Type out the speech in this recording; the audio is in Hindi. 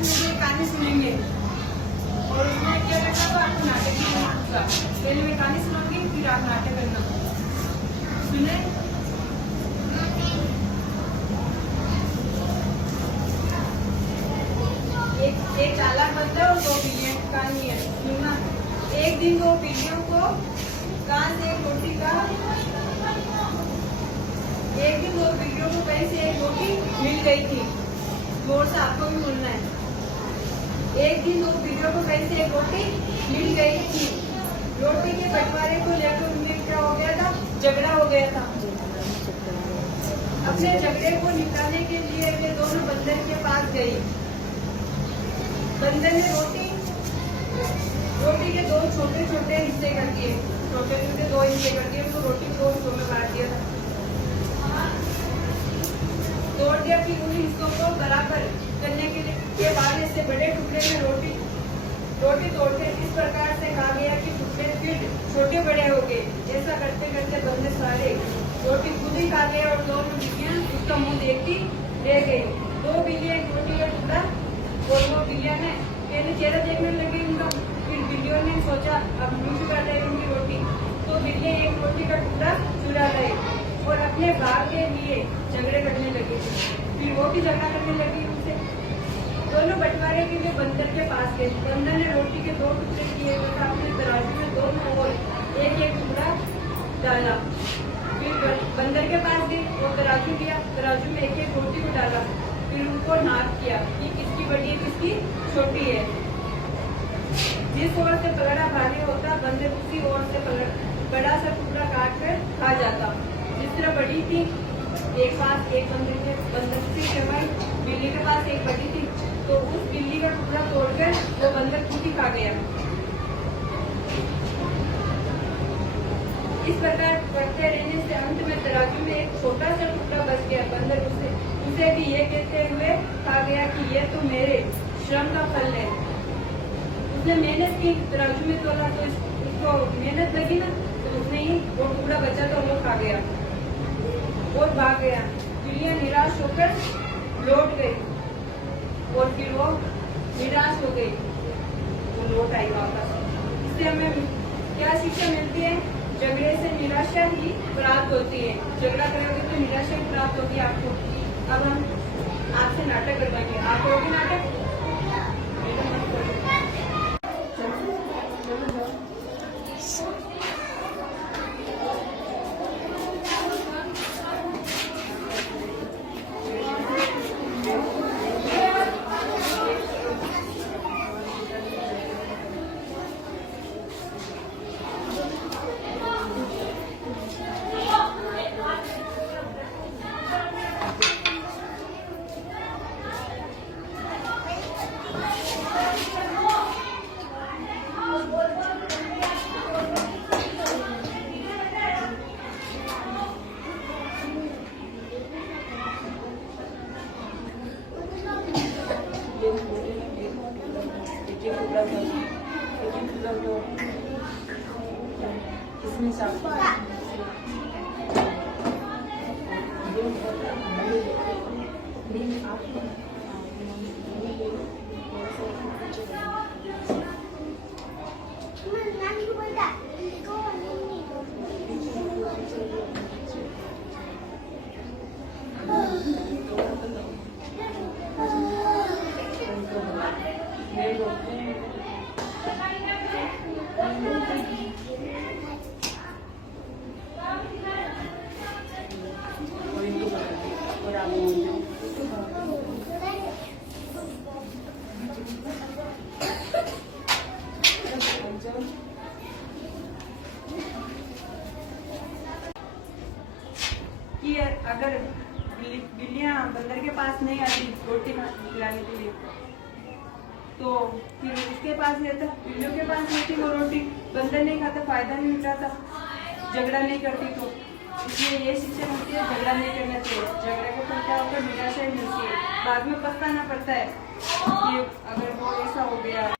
उसमें कहानी सुनेंगे और उसमें क्या करना तो आपको नाटक की पूछा। पहले मैं कहानी सुनाऊंगी फिर आप नाटक करना। सुने? एक चालाक बंदा और दो बिल्लियां की कहानी है। सुनना। एक दिन दो बिल्लियों को कहाँ से एक रोटी का एक दिन दो बिल्लियों को कहीं से एक रोटी मिल गई थी। जोर से आपको भी बोलना है। एक दिन दो बिल्लियों को कहीं से एक रोटी मिल गई थी। रोटी के बंटवारे को लेकर उनमें क्या हो गया था? झगड़ा हो गया था। अपने झगड़े को निपटाने के लिए वे दोनों बंदर के पास गई। बंदर ने रोटी के दो छोटे छोटे हिस्से कर दिए। छोटे छोटे दो हिस्से कर दिए। उसको रोटी दो हिस्सों में बांट दिया था। तोड़ दिया। फिर उन हिस्सों को बराबर करने के बाद इससे बड़े टुकड़े में रोटी तोड़ते इस प्रकार से कहा गया कि टुकड़े फिर छोटे बड़े हो गए। ऐसा करते करते बंदर सारे रोटी खुद ही खा गए और दोनों बिल्लियां उसका मुंह देखती रह गई। दो बिल्लियां एक रोटी का टुकड़ा और वो बिल्लियां ने पहले चेहरा देखने लगी उनका। फिर बिल्लियों ने सोचा अब मुंह चुरा रहे उनकी रोटी। तो बिल्लियां एक रोटी का टुकड़ा चुरा रहे और अपने भाग के लिए झगड़े करने लगे। फिर वो भी झगड़ा करने लगी उनसे। दोनों बंटवारे के लिए बंदर के पास गए। बंदर ने रोटी के दो टुकड़े किए तथा अपने तराजू में दोनों ओर एक एक टुकड़ा डाला। फिर बंदर के पास गई। वो तराजू लिया। तराजू में एक एक रोटी को डाला। फिर उनको नाप किया कि किसकी बड़ी है किसकी छोटी है। जिस ओर से पलड़ा भारी होता बंदर उसी ओर से बड़ा सा टुकड़ा काट कर खा जाता। जिस तरह बड़ी थी एक पास एक बंदर की जगह बिल्ली के पास एक बड़ी थी तो उस बिल्ली का टुकड़ा तोड़कर वो बंदर खुद ही खा गया। इस प्रकार करते रहने से अंत में तराजू में एक छोटा सा टुकड़ा बच गया। बंदर उसे भी ये कहते हुए कहा गया कि ये तो मेरे श्रम का फल है। उसने मेहनत की। तराजू में तोला तो इसको मेहनत लगी ना तो उसने ही वो टुकड़ा बचा तो वो खा गया और भाग गया। बिल्लियां निराश होकर लौट गई और फिर वो निराश हो गई। वो लौट आई वापस। इससे हमें क्या शिक्षा मिलती है? झगड़े से निराशा ही प्राप्त होती है। झगड़ा करोगे तो निराशा ही प्राप्त होगी आपको। अब हम आपसे नाटक करवाएंगे। आप करोगे नाटक? कि अगर बिल्लियां बंदर के पास नहीं आती रोटी खिलाने के लिए तो फिर उसके पास रहता। बिल्लियों के पास रहती वो रोटी। बंदर नहीं खाता, फायदा नहीं उठाता, झगड़ा नहीं करती। तो इसलिए ये शिक्षा मिलती है झगड़ा नहीं करना चाहिए। झगड़े को करता होकर निराशा ही मिलती है। बाद में पछताना पड़ता है कि अगर वो ऐसा हो गया।